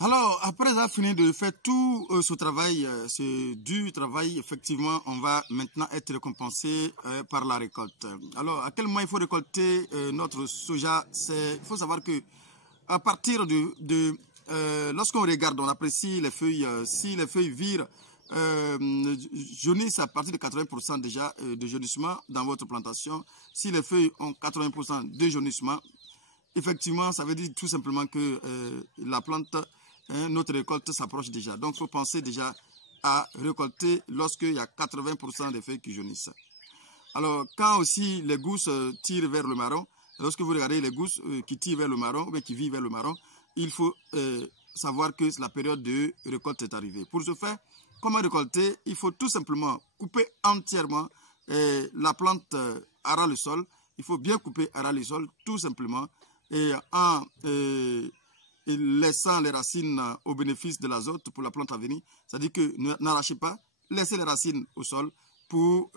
Alors, après avoir fini de faire tout ce travail, ce dur travail, effectivement, on va maintenant être récompensé par la récolte. Alors, à quel moment il faut récolter notre soja? Il faut savoir que à partir lorsqu'on regarde, on apprécie les feuilles, si les feuilles virent, jaunissent à partir de 80% déjà de jaunissement dans votre plantation. Si les feuilles ont 80% de jaunissement, effectivement, ça veut dire tout simplement que la plante, notre récolte s'approche déjà. Donc, il faut penser déjà à récolter lorsqu'il y a 80% des feuilles qui jaunissent. Alors, quand aussi les gousses tirent vers le marron, lorsque vous regardez les gousses qui tirent vers le marron, ou bien qui vivent vers le marron, il faut savoir que la période de récolte est arrivée. Pour ce faire, comment récolter? Il faut tout simplement couper entièrement la plante à ras le sol. Il faut bien couper à ras le sol, tout simplement, et en laissant les racines au bénéfice de l'azote pour la plante à venir. C'est-à-dire que n'arrachez pas, laissez les racines au sol pour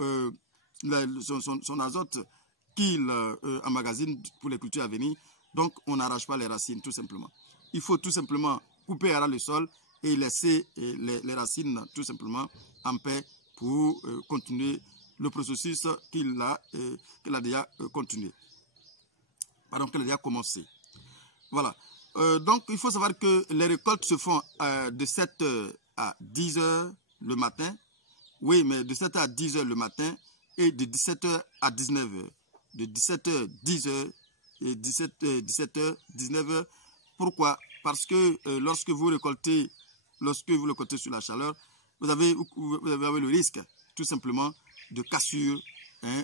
son azote qu'il emmagasine pour les cultures à venir. Donc, on n'arrache pas les racines, tout simplement. Il faut tout simplement couper à ras le sol et laisser les racines, tout simplement, en paix pour continuer le processus qu'il a déjà continué. Pardon, qu'elle a déjà commencé. Voilà. Donc, il faut savoir que les récoltes se font de 7h à 10h le matin. Oui, mais de 7h à 10h le matin et de 17h à 19h. De 17h, 10h et 17h, 19h. Pourquoi? Parce que lorsque vous récoltez sur la chaleur, vous avez le risque, tout simplement, de cassure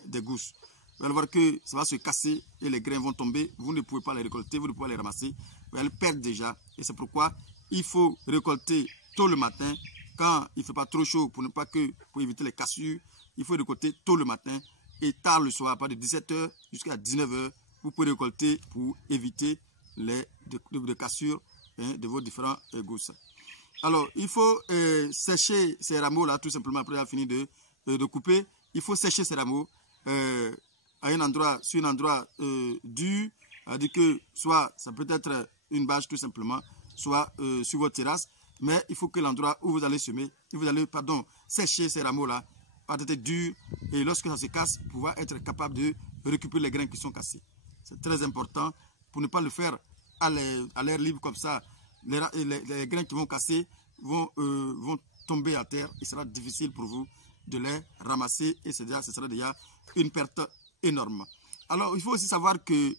des gousses. Vous allez voir que ça va se casser et les grains vont tomber. Vous ne pouvez pas les récolter, vous ne pouvez pas les ramasser. Vous allez perdre déjà. Et c'est pourquoi il faut récolter tôt le matin, quand il ne fait pas trop chaud pour éviter les cassures. Il faut récolter tôt le matin et tard le soir, à partir de 17h jusqu'à 19h. Vous pouvez récolter pour éviter les cassures de vos différents gousses. Alors, il faut sécher ces rameaux-là, tout simplement, après avoir fini de couper. Il faut sécher ces rameaux à un endroit, sur un endroit dur, c'est-à-dire que soit ça peut être une bâche tout simplement, soit sur votre terrasse, mais il faut que l'endroit où vous allez semer, sécher ces rameaux-là, pas être dur, et lorsque ça se casse, pouvoir être capable de récupérer les grains qui sont cassés. C'est très important pour ne pas le faire à l'air libre comme ça. Les grains qui vont casser vont tomber à terre, il sera difficile pour vous de les ramasser et ce sera déjà une perte énorme. Alors, il faut aussi savoir que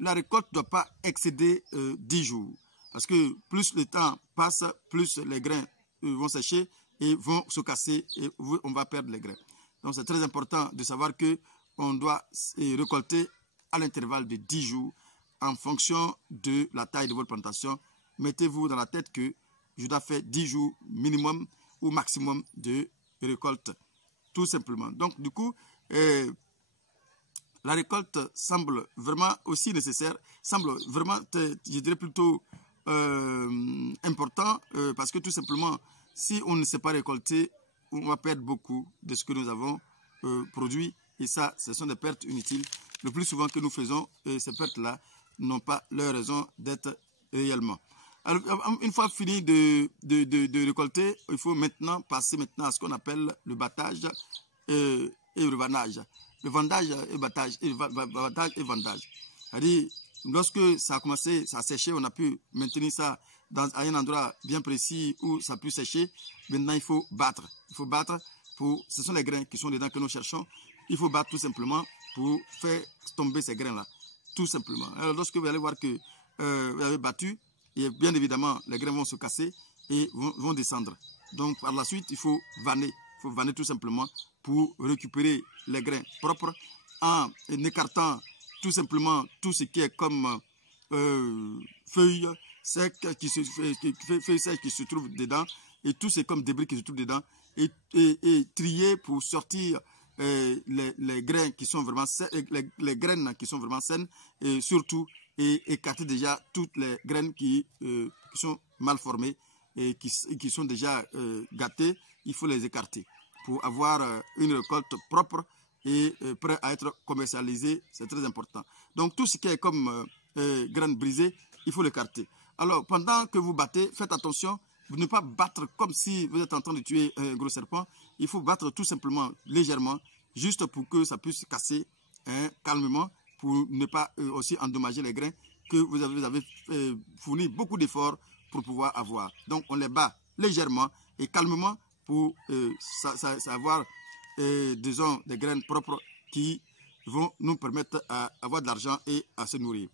la récolte ne doit pas excéder 10 jours. Parce que plus le temps passe, plus les grains vont sécher et vont se casser et on va perdre les grains. Donc, c'est très important de savoir qu'on doit récolter à l'intervalle de 10 jours en fonction de la taille de votre plantation. Mettez-vous dans la tête que je dois faire 10 jours minimum ou maximum de récolte, tout simplement. Donc, du coup, la récolte semble vraiment aussi nécessaire, semble vraiment, je dirais plutôt important, parce que tout simplement, si on ne sait pas récolter, on va perdre beaucoup de ce que nous avons produit. Et ça, ce sont des pertes inutiles. Le plus souvent que nous faisons, ces pertes-là n'ont pas leur raison d'être réellement. Alors, une fois fini de récolter, il faut maintenant passer à ce qu'on appelle le battage et le vannage. Le vendage et battage, battage et vendage. C'est-à-dire, lorsque ça a commencé à sécher, on a pu maintenir ça à un endroit bien précis où ça peut sécher. Maintenant, il faut battre. Il faut battre ce sont les grains qui sont dedans que nous cherchons. Il faut battre tout simplement pour faire tomber ces grains-là. Tout simplement. Alors, lorsque vous allez voir que vous avez battu, et bien évidemment, les grains vont se casser et vont descendre. Donc, par la suite, il faut vanner. Il faut vanner tout simplement pour récupérer les grains propres en écartant tout simplement tout ce qui est comme feuilles secs qui se trouvent dedans et tout ce comme débris qui se trouvent dedans et trier pour sortir les grains qui sont vraiment les graines qui sont vraiment saines et surtout écarter déjà toutes les graines qui sont mal formées et qui sont déjà gâtées. Il faut les écarter pour avoir une récolte propre et prêt à être commercialisé. C'est très important. Donc tout ce qui est comme graines brisées, il faut l'écarter. Alors, pendant que vous battez, faites attention, vous ne pas battre comme si vous êtes en train de tuer un gros serpent. Il faut battre tout simplement, légèrement, juste pour que ça puisse casser calmement, pour ne pas aussi endommager les grains que vous avez fourni beaucoup d'efforts pour pouvoir avoir. Donc, on les bat légèrement et calmement pour avoir, disons, des graines propres qui vont nous permettre d'avoir de l'argent et à se nourrir.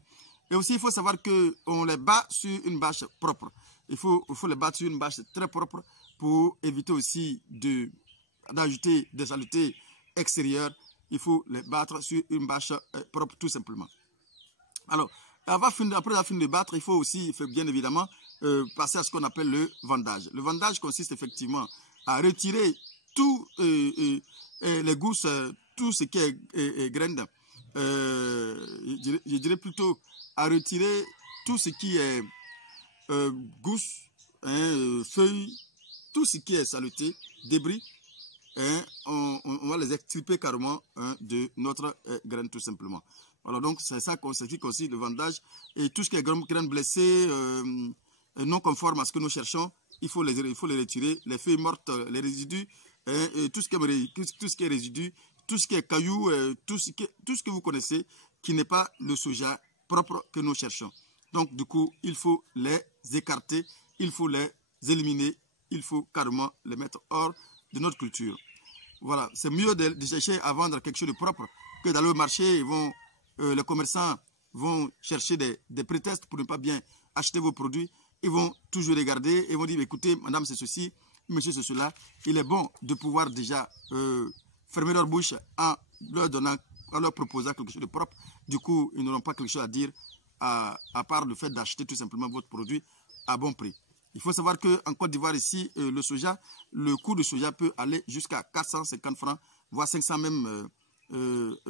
Et aussi, il faut savoir qu'on les bat sur une bâche propre. Il faut les battre sur une bâche très propre pour éviter aussi d'ajouter des saletés extérieures. Il faut les battre sur une bâche propre tout simplement. Alors, après avoir fini de battre, il faut aussi, bien évidemment, passer à ce qu'on appelle le vendage. Le vendage consiste effectivement à retirer tous les gousses, tout ce qui est graines. Je dirais plutôt à retirer tout ce qui est gousses, feuilles, tout ce qui est saleté, débris. On va les extirper carrément de notre graine tout simplement. Voilà, donc c'est ça qui consiste le vendage. Et tout ce qui est graines blessées, non conformes à ce que nous cherchons, il faut les retirer. Les feuilles mortes, les résidus, tout ce qui est résidus, tout ce qui est cailloux, tout ce que vous connaissez, qui n'est pas le soja propre que nous cherchons. Donc du coup, il faut les écarter, il faut les éliminer, il faut carrément les mettre hors de notre culture. Voilà, c'est mieux de chercher à vendre quelque chose de propre que d'aller au marché. Les commerçants vont chercher des prétextes pour ne pas bien acheter vos produits. Ils vont toujours regarder et vont dire, écoutez, madame, c'est ceci, monsieur, c'est cela. Il est bon de pouvoir déjà fermer leur bouche en leur proposant quelque chose de propre. Du coup, ils n'auront pas quelque chose à dire à part le fait d'acheter tout simplement votre produit à bon prix. Il faut savoir qu'en Côte d'Ivoire, ici, le soja, le coût de soja peut aller jusqu'à 450 francs, voire 500 même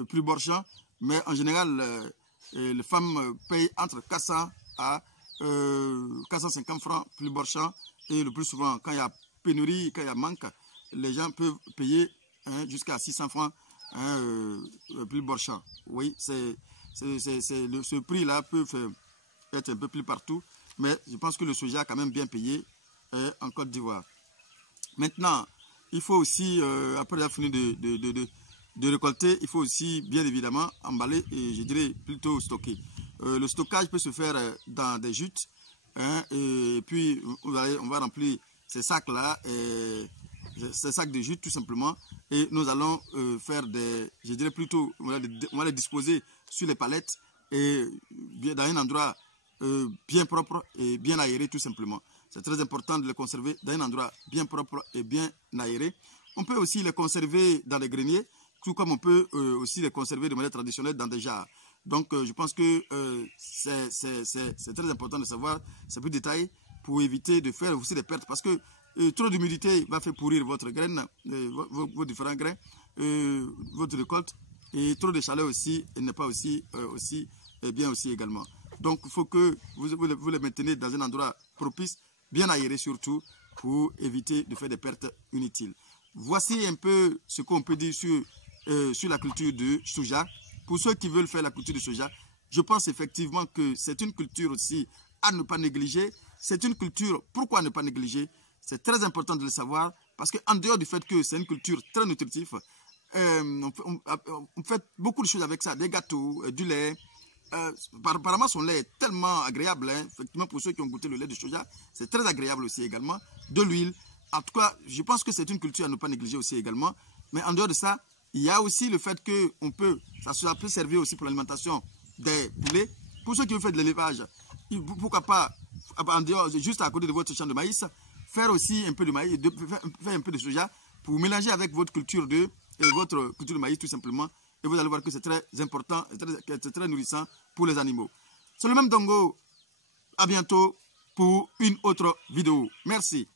plus borchant. Mais en général, les femmes payent entre 400 à 450 francs plus borchant. Et le plus souvent, quand il y a pénurie, quand il y a manque, les gens peuvent payer jusqu'à 600 francs plus borchant. Oui, ce prix-là peut être un peu plus partout. Mais je pense que le soja a quand même bien payé en Côte d'Ivoire. Maintenant, il faut aussi, après avoir fini de récolter, il faut aussi bien évidemment emballer et je dirais plutôt stocker. Le stockage peut se faire dans des jutes et puis on va remplir ces sacs-là, ces sacs de jute tout simplement et nous allons faire je dirais plutôt, on va les disposer sur les palettes et dans un endroit bien propre et bien aéré tout simplement. C'est très important de les conserver dans un endroit bien propre et bien aéré. On peut aussi les conserver dans les greniers, tout comme on peut aussi les conserver de manière traditionnelle dans des jarres. Donc je pense que c'est très important de savoir ces petits détails pour éviter de faire aussi des pertes parce que trop d'humidité va faire pourrir votre graine, vos différents grains, votre récolte et trop de chaleur aussi n'est pas aussi bien aussi également. Donc, il faut que vous les maintenez dans un endroit propice, bien aéré surtout, pour éviter de faire des pertes inutiles. Voici un peu ce qu'on peut dire sur la culture de soja. Pour ceux qui veulent faire la culture de soja, je pense effectivement que c'est une culture aussi à ne pas négliger. C'est une culture, pourquoi ne pas négliger? C'est très important de le savoir, parce qu'en dehors du fait que c'est une culture très nutritive, on fait beaucoup de choses avec ça, des gâteaux, du lait. Apparemment, son lait est tellement agréable, effectivement, pour ceux qui ont goûté le lait de soja, c'est très agréable aussi également, de l'huile. En tout cas, je pense que c'est une culture à ne pas négliger aussi également. Mais en dehors de ça, il y a aussi le fait que ça peut servir aussi pour l'alimentation des poulets. Pour ceux qui veulent faire de l'élevage, pourquoi pas, en dehors, juste à côté de votre champ de maïs, faire aussi un peu de maïs, faire un peu de soja pour mélanger avec votre culture de maïs tout simplement. Et vous allez voir que c'est très important, c'est très nourrissant pour les animaux. C'est le même Dongo. À bientôt pour une autre vidéo. Merci.